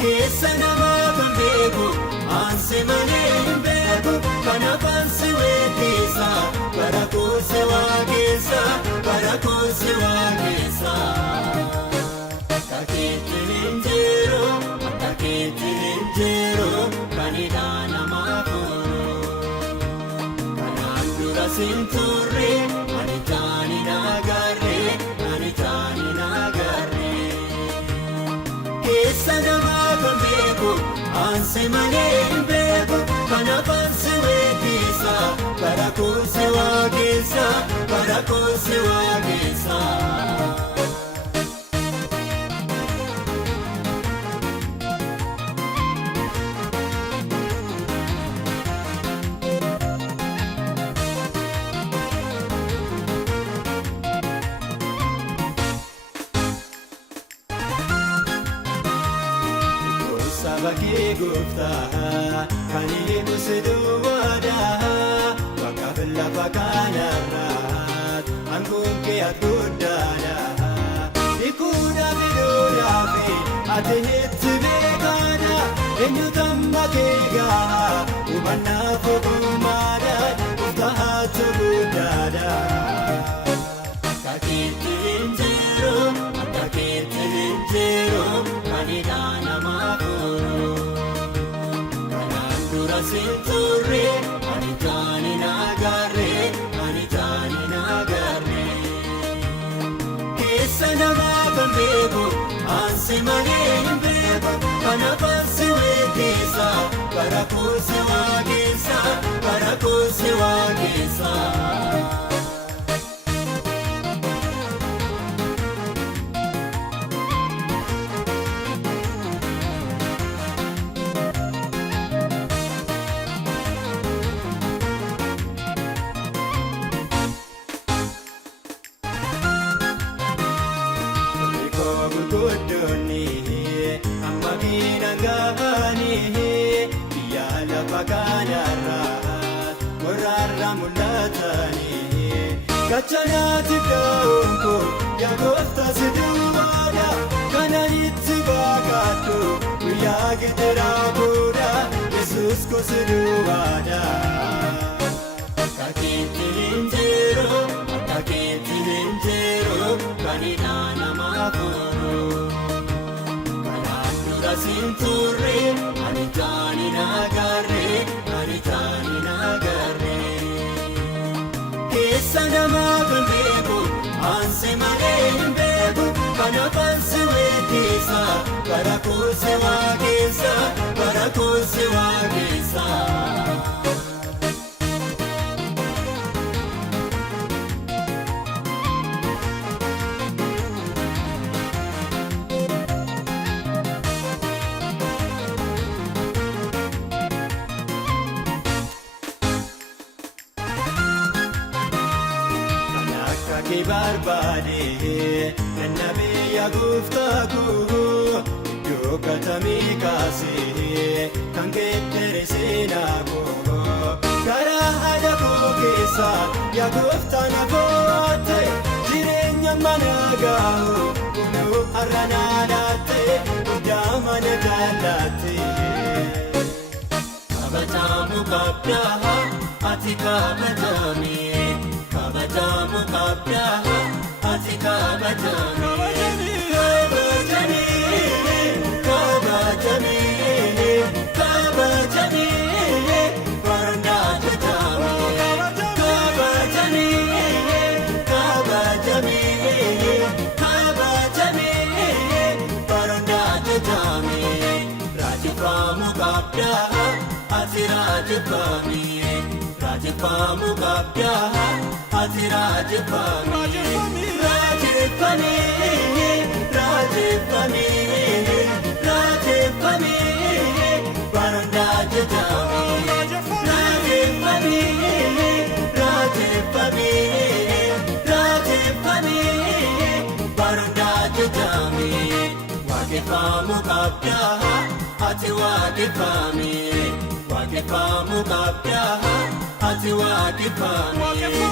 Keessa namaa kan beeku aanse malee hin beeku kanaafan si weeddisa bara koose waaqessa bara koose waaqessa. Takeetti hinjiru kan hidhaa namaa fuunu kanaan dura siin turre ani taani naagarre ani taani naagarre. Keessa namaa kan beeku aanse malee hin beeku kanaafan si weeddisa bara koose waaqessa bara koose waaqessa. Sabakee gooftaa kan inni musiduu waadaa waqaf lafa kanarraa aangoon kee guddaadha. Ikuudhaa fi duudhaafi ati itti beekaadha eenyutamma kee gahaa hubannaa fogummaadhaan uftaatu guddaadha. Takeetti hinjiru kan hidhaa namaa fuunu kanaan dura siin turre ani taani naagarre ani taani naagarre. Keessa namaa kan beeku aanse malee hin beeku kanaafan si weeddisa bara koose waaqessa bara koose waaqessa. Guddoonni amma miidhagaani biyya lafa kanarraa warraarra mul'atani. Gachanaati da'oonko yaa gooftaa si duwwaadha kana itti baaqadhu guyyaa gidiraa booda Yesuus ko si duwwaadha. Takeetti hinjiru kan hidhaa namaa fuunu kanaan dura siin turre ani taani naagarre ani taani naagarre. Keessa namaa kan beeku aanse malee hin beeku kanaafan si weeddisa bara koose waaqessa bara koose waaqessa. Kee barbaade nanna biyya gooftaa koo iddoo gatamee kaasee kan geeddere seenaa koo karaa haadha koo keessa yaa gooftaa na bootte jireenya mana gahu kunoo har'a naa laatte guddaa mana jaallatte. Kabajaamu qabdaa ati kabajaame. Kabajaamu qabdaa ati kabajaame. Kabajame kabajame kabajame barandaa jajame kabajame raajeffami raajeffamu qabda ati raajeffami raajeffami raajeffami raajeffami baronda jedhami raajeffami raajeffami raajeffami baronda jedhami waaqeffamu qabda ati waaqeffami waaqeffamu qabda ati waaqeffami